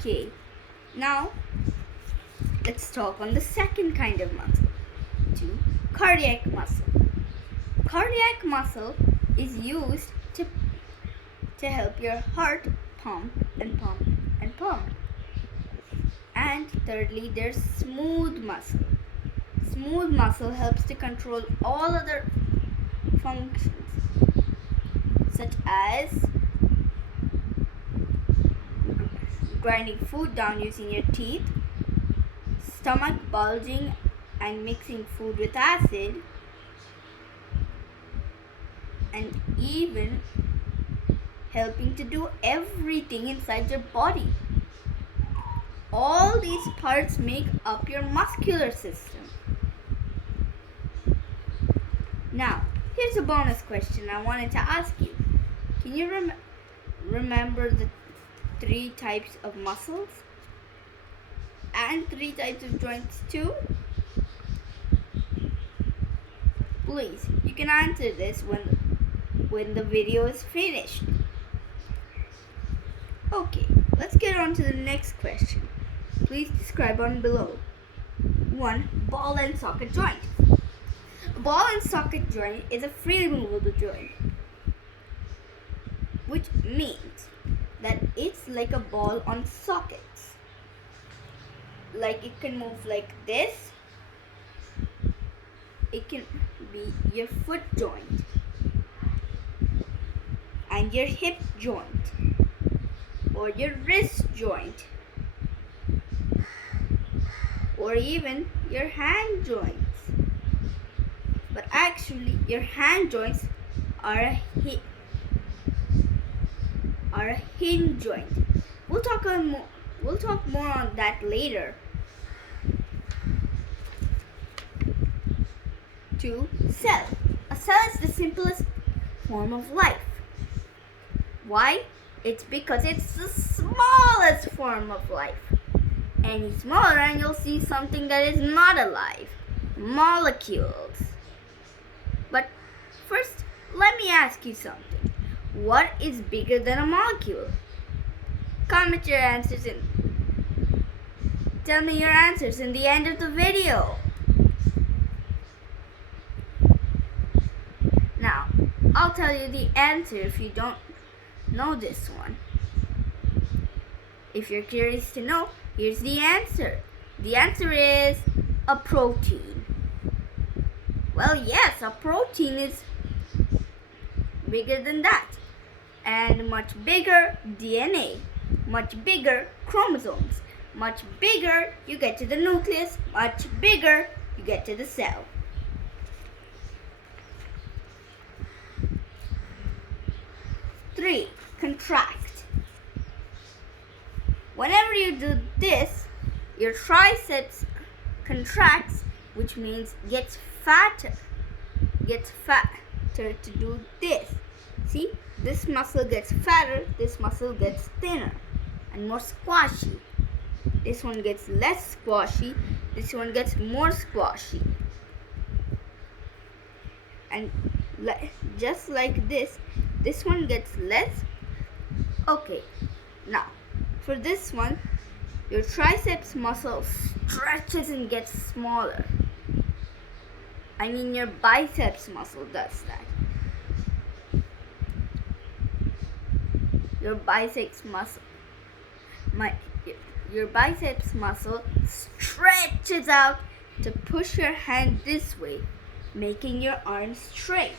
Okay, now let's talk on the second kind of muscle, cardiac muscle. Cardiac muscle is used to help your heart pump and pump and pump. And thirdly, there's smooth muscle. Smooth muscle helps to control all other functions, such as grinding food down using your teeth, stomach bulging and mixing food with acid, and even helping to do everything inside your body. All these parts make up your muscular system. Now, here's a bonus question I wanted to ask you. Can you remember the 3 types of muscles? And 3 types of joints too? Please, you can answer this when the video is finished. Okay, let's get on to the next question. Please describe on below. 1. Ball and socket joint. A ball and socket joint is a free movable joint, which means that it's like a ball on sockets. Like it can move like this. It can be your foot joint and your hip joint or your wrist joint or even your hand joints. But actually your hand joints are a hinge joint. We'll talk more on that later. 2. Cell. A cell is the simplest form of life. Why? It's because it's the smallest form of life. Any smaller and you'll see something that is not alive. Molecules. But first, let me ask you something. What is bigger than a molecule? Comment your answers and tell me your answers in the end of the video. Now, I'll tell you the answer if you don't know this one. If you're curious to know, here's the answer. The answer is a protein. Well, yes, a protein is bigger than that. And much bigger DNA, much bigger chromosomes, much bigger you get to the nucleus, much bigger you get to the cell. Three, contract. Whenever you do this, your triceps contracts, which means gets fatter to do this. See, this muscle gets fatter, this muscle gets thinner and more squashy. This one gets less squashy, this one gets more squashy. And just like this one gets less. Okay, now for this one, your triceps muscle stretches and gets smaller. I mean your biceps muscle does that. Your biceps muscle stretches out to push your hand this way, making your arm straight.